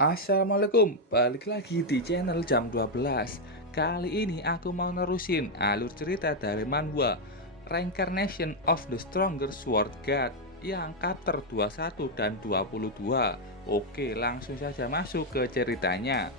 Assalamualaikum, balik lagi di channel jam 12. Kali ini aku mau nerusin alur cerita dari manhwa Reincarnation of the Stronger Sword God yang chapter 21 dan 22. Oke, langsung saja masuk ke ceritanya.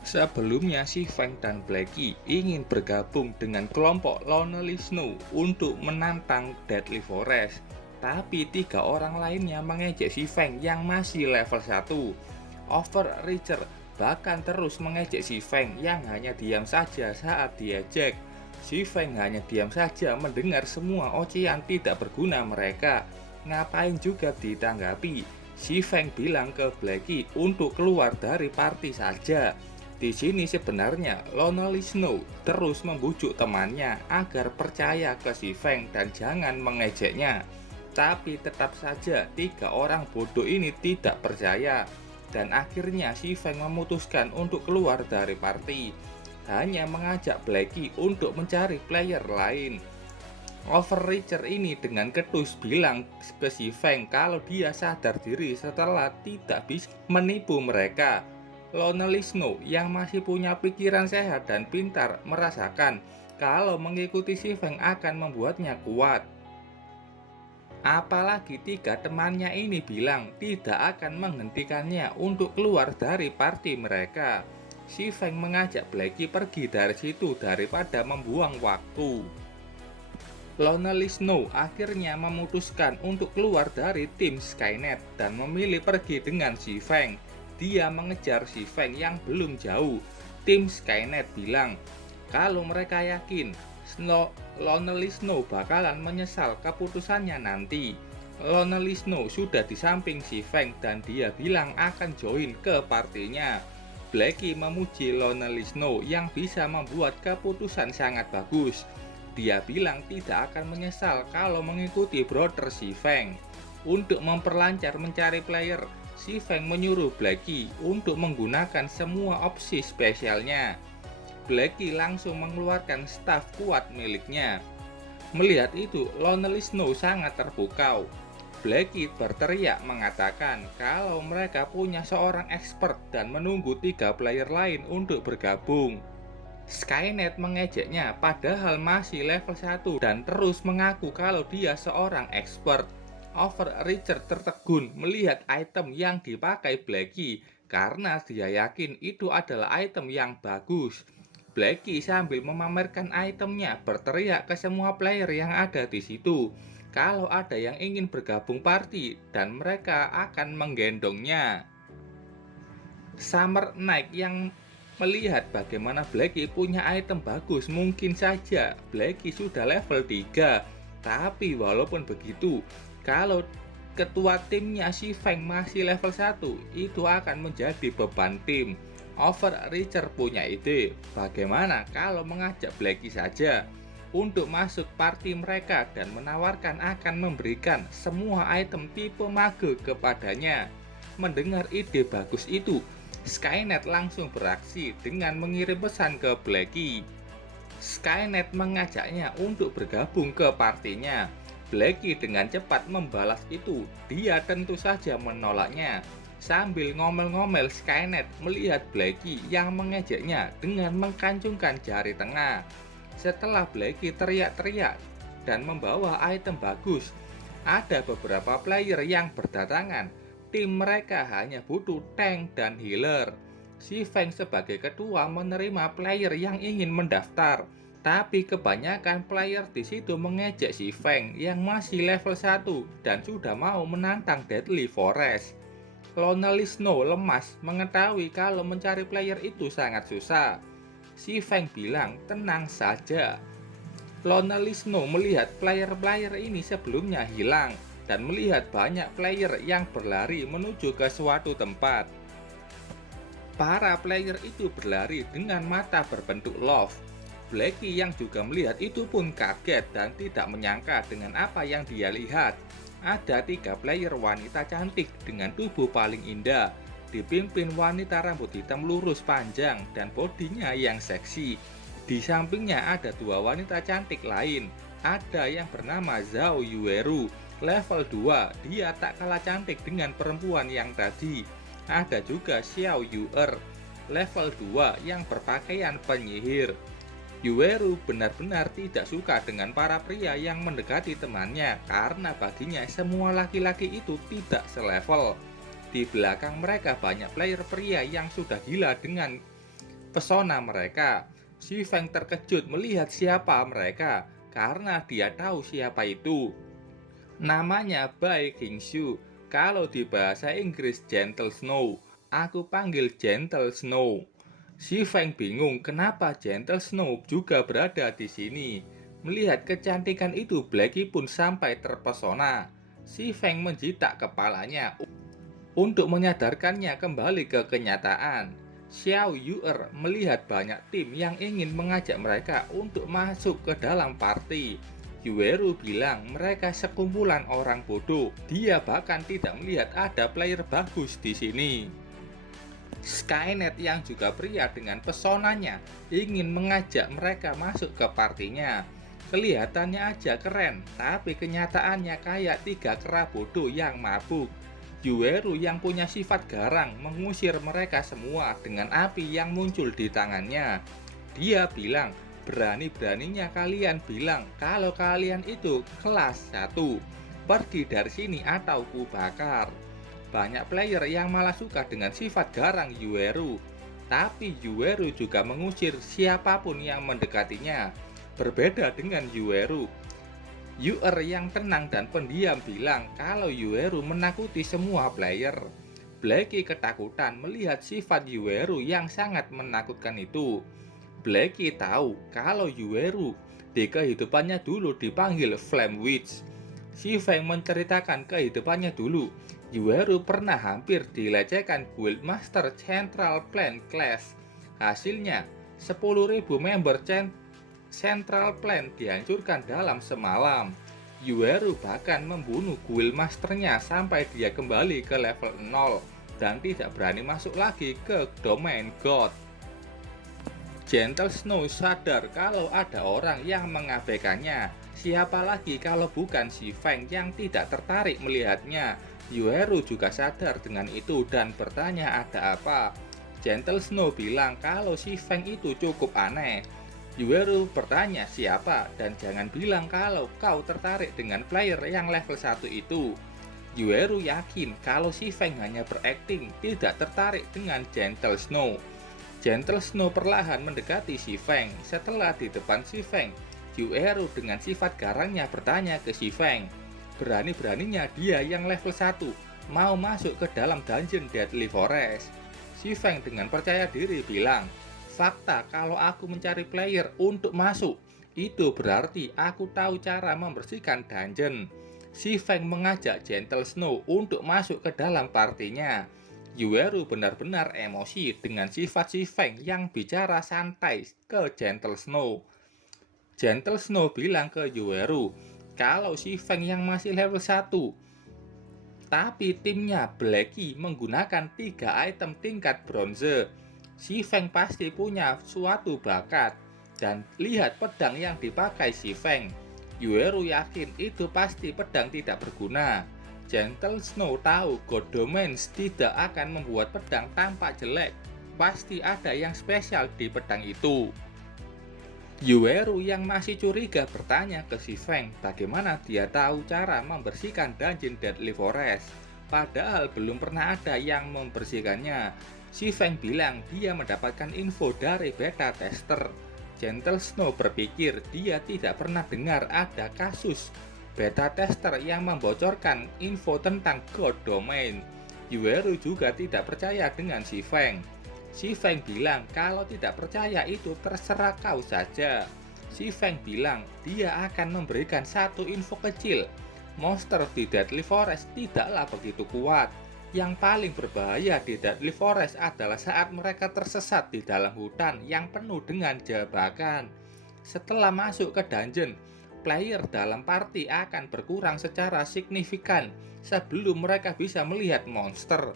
Sebelumnya si Feng dan Blackie ingin bergabung dengan kelompok Lonely Snow untuk menantang Deadly Forest. Tapi tiga orang lainnya mengejek si Feng yang masih level 1. Overreacher bahkan terus mengejek si Feng yang hanya diam saja saat diejek. Si Feng hanya diam saja mendengar semua ocehan tidak berguna mereka. Ngapain juga ditanggapi? Si Feng bilang ke Blackie untuk keluar dari party saja. Di sini sebenarnya Lonely Snow terus membujuk temannya agar percaya ke si Feng dan jangan mengejeknya. Tapi tetap saja tiga orang bodoh ini tidak percaya. Dan akhirnya si Feng memutuskan untuk keluar dari party. Hanya mengajak Blackie untuk mencari player lain. Overreacher ini dengan ketus bilang ke si Feng kalau dia sadar diri setelah tidak bisa menipu mereka. Lonely Snow yang masih punya pikiran sehat dan pintar merasakan kalau mengikuti si Feng akan membuatnya kuat. Apalagi tiga temannya ini bilang tidak akan menghentikannya untuk keluar dari party mereka. Si Feng mengajak Blackie pergi dari situ daripada membuang waktu. Lonely Snow akhirnya memutuskan untuk keluar dari tim Skynet dan memilih pergi dengan si Feng. Dia mengejar si Feng yang belum jauh. Tim Skynet bilang kalau mereka yakin Lonely Snow bakalan menyesal keputusannya nanti. Lonely Snow sudah di samping si Feng dan dia bilang akan join ke partinya. Blackie memuji Lonely Snow yang bisa membuat keputusan sangat bagus. Dia bilang tidak akan menyesal kalau mengikuti brother si Feng. Untuk memperlancar mencari player, si Feng menyuruh Blackie untuk menggunakan semua opsi spesialnya. Blackie langsung mengeluarkan staf kuat miliknya. Melihat itu, Lonely Snow sangat terpukau. Blackie berteriak mengatakan kalau mereka punya seorang expert dan menunggu tiga player lain untuk bergabung. Skynet mengejeknya padahal masih level 1 dan terus mengaku kalau dia seorang expert. Overreacher tertegun melihat item yang dipakai Blackie karena dia yakin itu adalah item yang bagus. Blackie sambil memamerkan itemnya berteriak ke semua player yang ada di situ kalau ada yang ingin bergabung party dan mereka akan menggendongnya. Summer Knight yang melihat bagaimana Blackie punya item bagus, mungkin saja Blackie sudah level 3. Tapi walaupun begitu, kalau ketua timnya si Feng masih level 1, itu akan menjadi beban tim. Overreacher punya ide, bagaimana kalau mengajak Blackie saja untuk masuk party mereka dan menawarkan akan memberikan semua item tipe mage kepadanya. Mendengar ide bagus itu, Skynet langsung beraksi dengan mengirim pesan ke Blackie. Skynet mengajaknya untuk bergabung ke partinya. Blackie dengan cepat membalas itu. Dia tentu saja menolaknya. Sambil ngomel-ngomel, Skynet melihat Blackie yang mengejeknya dengan mengkancungkan jari tengah. Setelah Blackie teriak-teriak dan membawa item bagus, ada beberapa player yang berdatangan. Tim mereka hanya butuh tank dan healer. Si Feng sebagai ketua menerima player yang ingin mendaftar, tapi kebanyakan player di situ mengejek si Feng yang masih level 1 dan sudah mau menantang Deadly Forest. Lonely Snow lemas mengetahui kalau mencari player itu sangat susah. Si Feng bilang tenang saja. Lonely Snow melihat player-player ini sebelumnya hilang dan melihat banyak player yang berlari menuju ke suatu tempat. Para player itu berlari dengan mata berbentuk love. Blackie yang juga melihat itu pun kaget dan tidak menyangka dengan apa yang dia lihat. Ada tiga player wanita cantik dengan tubuh paling indah, dipimpin wanita rambut hitam lurus panjang dan bodinya yang seksi. Di sampingnya ada dua wanita cantik lain. Ada yang bernama Zhao Yueru, level 2, dia tak kalah cantik dengan perempuan yang tadi. Ada juga Xiao Yuer, level 2 yang berpakaian penyihir. Yueru benar-benar tidak suka dengan para pria yang mendekati temannya karena baginya semua laki-laki itu tidak selevel. Di belakang mereka banyak player pria yang sudah gila dengan pesona mereka. Si Feng terkejut melihat siapa mereka karena dia tahu siapa itu. Namanya Bai Qingshu. Kalau di bahasa Inggris Gentle Snow, aku panggil Gentle Snow. Si Feng bingung kenapa Gentle Snow juga berada di sini. Melihat kecantikan itu, Blackie pun sampai terpesona. Si Feng menjitak kepalanya untuk menyadarkannya kembali ke kenyataan. Xiao Yuer melihat banyak tim yang ingin mengajak mereka untuk masuk ke dalam party. Yueru bilang mereka sekumpulan orang bodoh. Dia bahkan tidak melihat ada player bagus di sini. Skynet yang juga pria dengan pesonanya ingin mengajak mereka masuk ke partinya. Kelihatannya aja keren, tapi kenyataannya kayak tiga kera bodoh yang mabuk. Yueru yang punya sifat garang mengusir mereka semua dengan api yang muncul di tangannya. Dia bilang, berani-beraninya kalian bilang kalau kalian itu kelas 1. Pergi dari sini atau ku bakar. Banyak player yang malah suka dengan sifat garang Yueru. Tapi Yueru juga mengusir siapapun yang mendekatinya. Berbeda dengan Yueru, Yuer yang tenang dan pendiam bilang kalau Yueru menakuti semua player. Blackie ketakutan melihat sifat Yueru yang sangat menakutkan itu. Blackie tahu kalau Yueru di kehidupannya dulu dipanggil Flame Witch. Si Feng menceritakan kehidupannya dulu. Yueru pernah hampir dilecehkan Guildmaster Central Plan Clash. Hasilnya, 10.000 member Central Plan dihancurkan dalam semalam. Yueru bahkan membunuh Guildmasternya sampai dia kembali ke level 0 dan tidak berani masuk lagi ke domain God. Gentle Snow sadar kalau ada orang yang mengabaikannya. Siapa lagi kalau bukan si Feng yang tidak tertarik melihatnya. Yueru juga sadar dengan itu dan bertanya ada apa. Gentle Snow bilang kalau si Feng itu cukup aneh. Yueru bertanya siapa dan jangan bilang kalau kau tertarik dengan player yang level 1 itu. Yueru yakin kalau si Feng hanya berakting, tidak tertarik dengan Gentle Snow. Gentle Snow perlahan mendekati si Feng. Setelah di depan si Feng, Yueru dengan sifat garangnya bertanya ke si Feng. Berani-beraninya dia yang level 1 mau masuk ke dalam dungeon Deadly Forest. Si Feng dengan percaya diri bilang, fakta kalau aku mencari player untuk masuk, itu berarti aku tahu cara membersihkan dungeon. Si Feng mengajak Gentle Snow untuk masuk ke dalam partinya. Yueru benar-benar emosi dengan sifat si Feng yang bicara santai ke Gentle Snow. Gentle Snow bilang ke Yueru, kalau si Feng yang masih level 1, tapi timnya Blackie menggunakan 3 item tingkat bronze. Si Feng pasti punya suatu bakat. Dan lihat pedang yang dipakai si Feng. Yueru yakin itu pasti pedang tidak berguna. Gentle Snow tahu God Domains tidak akan membuat pedang tampak jelek. Pasti ada yang spesial di pedang itu. Yueru yang masih curiga bertanya ke si Feng bagaimana dia tahu cara membersihkan dungeon Deadly Forest. Padahal belum pernah ada yang membersihkannya. Si Feng bilang dia mendapatkan info dari beta tester. Gentle Snow berpikir dia tidak pernah dengar ada kasus beta tester yang membocorkan info tentang God Domain. Yueru juga tidak percaya dengan si Feng. Si Feng bilang kalau tidak percaya itu terserah kau saja. Si Feng bilang dia akan memberikan satu info kecil. Monster di Deadly Forest tidaklah begitu kuat. Yang paling berbahaya di Deadly Forest adalah saat mereka tersesat di dalam hutan yang penuh dengan jebakan. Setelah masuk ke dungeon, player dalam party akan berkurang secara signifikan sebelum mereka bisa melihat monster.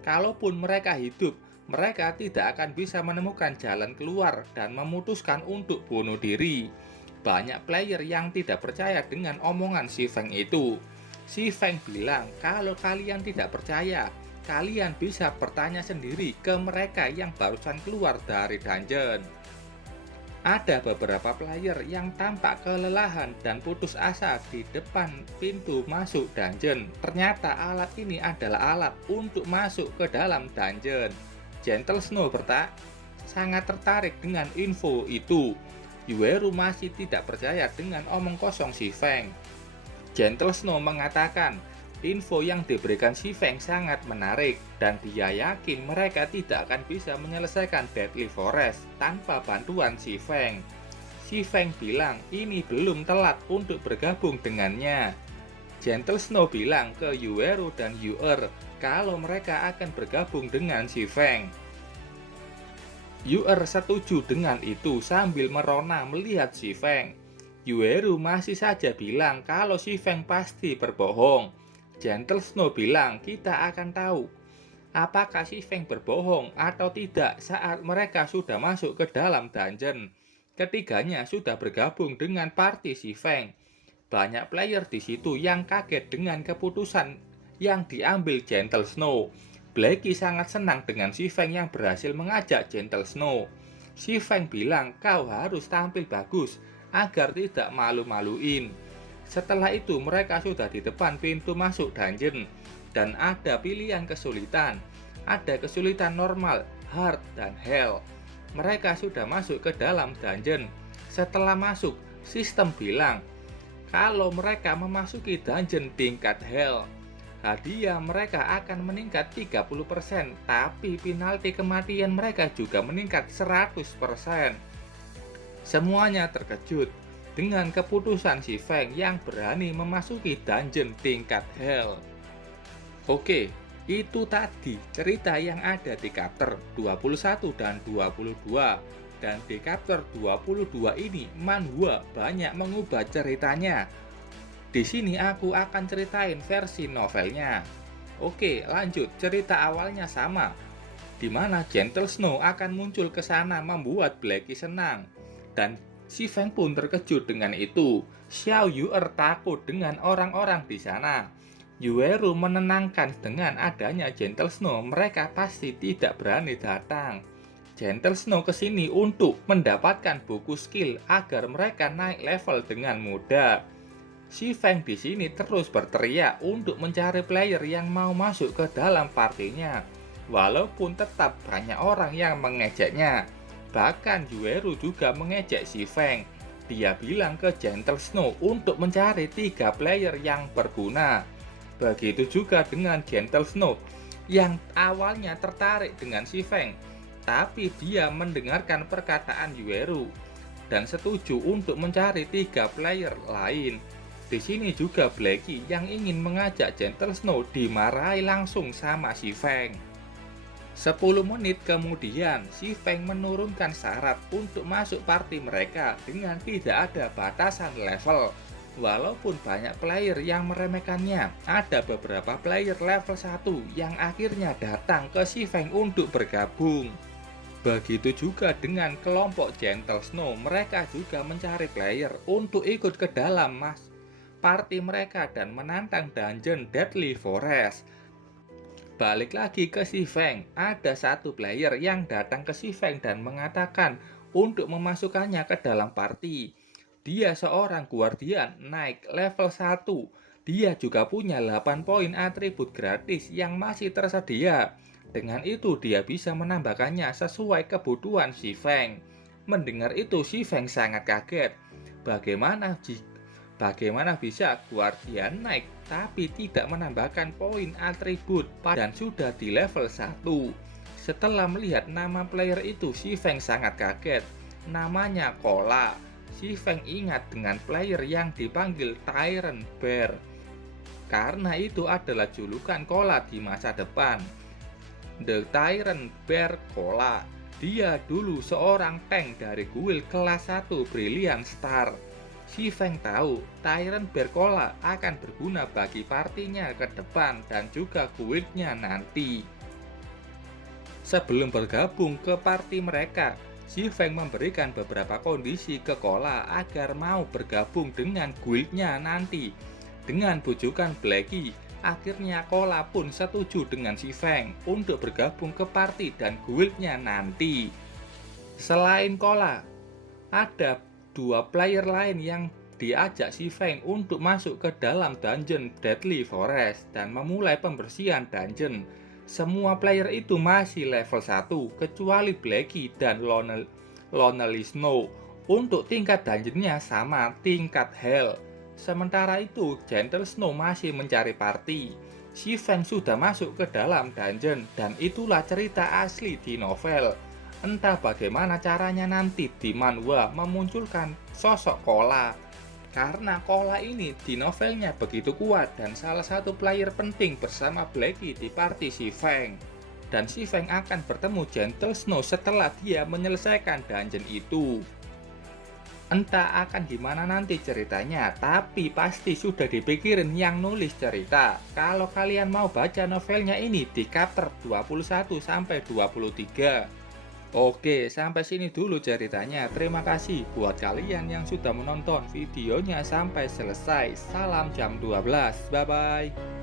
Kalaupun mereka hidup, mereka tidak akan bisa menemukan jalan keluar dan memutuskan untuk bunuh diri. Banyak player yang tidak percaya dengan omongan si Feng itu. Si Feng bilang kalau kalian tidak percaya, kalian bisa bertanya sendiri ke mereka yang barusan keluar dari dungeon. Ada beberapa player yang tampak kelelahan dan putus asa di depan pintu masuk dungeon. Ternyata alat ini adalah alat untuk masuk ke dalam dungeon. Gentle Snow sangat tertarik dengan info itu. Yueru masih tidak percaya dengan omong kosong si Feng. Gentle Snow mengatakan info yang diberikan si Feng sangat menarik dan dia yakin mereka tidak akan bisa menyelesaikan Deadly Forest tanpa bantuan si Feng. Si Feng bilang ini belum telat untuk bergabung dengannya. Gentle Snow bilang ke Yueru dan Yuer kalau mereka akan bergabung dengan si Feng. Yuer setuju dengan itu sambil merona melihat si Feng. Yueru masih saja bilang kalau si Feng pasti berbohong. Gentle Snow bilang kita akan tahu apakah si Feng berbohong atau tidak saat mereka sudah masuk ke dalam dungeon. Ketiganya sudah bergabung dengan party si Feng. Banyak player di situ yang kaget dengan keputusan yang diambil Gentle Snow. Blackie sangat senang dengan si Feng yang berhasil mengajak Gentle Snow. Si Feng bilang kau harus tampil bagus agar tidak malu-maluin. Setelah itu mereka sudah di depan pintu masuk dungeon dan ada pilihan kesulitan. Ada kesulitan normal, hard, dan hell. Mereka sudah masuk ke dalam dungeon. Setelah masuk, sistem bilang kalau mereka memasuki dungeon tingkat hell, hadiah mereka akan meningkat 30%, tapi penalti kematian mereka juga meningkat 100%. Semuanya terkejut dengan keputusan si Feng yang berani memasuki dungeon tingkat hell. Oke, itu tadi cerita yang ada di chapter 21 dan 22. Dan di chapter 22 ini manhwa banyak mengubah ceritanya. Di sini aku akan ceritain versi novelnya. Oke, lanjut. Cerita awalnya sama, di mana Gentle Snow akan muncul ke sana membuat Blackie senang. Dan si Feng pun terkejut dengan itu. Xiao Yuer takut dengan orang-orang di sana. Yueru menenangkan dengan adanya Gentle Snow, mereka pasti tidak berani datang. Gentle Snow kesini untuk mendapatkan buku skill agar mereka naik level dengan mudah. Si Feng di sini terus berteriak untuk mencari player yang mau masuk ke dalam partinya, walaupun tetap banyak orang yang mengejeknya. Bahkan Yueru juga mengejek si Feng. Dia bilang ke Gentle Snow untuk mencari 3 player yang berguna. Begitu juga dengan Gentle Snow yang awalnya tertarik dengan si Feng, tapi dia mendengarkan perkataan Yueru dan setuju untuk mencari 3 player lain. Di sini juga Blackie yang ingin mengajak Gentle Snow dimarahi langsung sama si Feng. 10 menit kemudian, si Feng menurunkan syarat untuk masuk party mereka dengan tidak ada batasan level. Walaupun banyak player yang meremehkannya, ada beberapa player level 1 yang akhirnya datang ke si Feng untuk bergabung. Begitu juga dengan kelompok Gentle Snow, mereka juga mencari player untuk ikut ke dalam party mereka dan menantang dungeon Deadly Forest. Balik lagi ke si Feng, ada satu player yang datang ke si Feng dan mengatakan untuk memasukkannya ke dalam party. Dia seorang guardian naik level 1. Dia juga punya 8 poin atribut gratis yang masih tersedia. Dengan itu dia bisa menambahkannya sesuai kebutuhan si Feng. Mendengar itu si Feng sangat kaget. Bagaimana bisa guardian naik tapi tidak menambahkan poin atribut dan sudah di level 1? Setelah melihat nama player itu, si Feng sangat kaget. Namanya Cola. Si Feng ingat dengan player yang dipanggil Tyrant Bear, karena itu adalah julukan Cola di masa depan. The Tyrant Bear Cola. Dia dulu seorang tank dari guild kelas 1 Brilliant Star. Si Feng tahu Tyrant Bear Cola akan berguna bagi partinya ke depan dan juga guildnya nanti. Sebelum bergabung ke party mereka, si Feng memberikan beberapa kondisi ke Cola agar mau bergabung dengan guildnya nanti. Dengan bujukan Blackie, Akhirnya Kola pun setuju dengan si Feng untuk bergabung ke party dan guildnya nanti. Selain Kola, ada dua player lain yang diajak si Feng untuk masuk ke dalam dungeon Deadly Forest dan memulai pembersihan dungeon. Semua player itu masih level 1 kecuali Blackie dan Lonely Snow. Untuk tingkat dungeonnya sama tingkat Hell. Sementara itu Gentle Snow masih mencari party. Si Feng sudah masuk ke dalam dungeon dan itulah cerita asli di novel. Entah bagaimana caranya nanti di manhwa memunculkan sosok Kola. Karena Kola ini di novelnya begitu kuat dan salah satu player penting bersama Blackie di party si Feng. Dan si Feng akan bertemu Gentle Snow setelah dia menyelesaikan dungeon itu. Entah akan gimana nanti ceritanya, tapi pasti sudah dipikirin yang nulis cerita. Kalau kalian mau baca novelnya ini di chapter 21-23. Oke, sampai sini dulu ceritanya. Terima kasih buat kalian yang sudah menonton videonya sampai selesai. Salam jam 12. Bye-bye.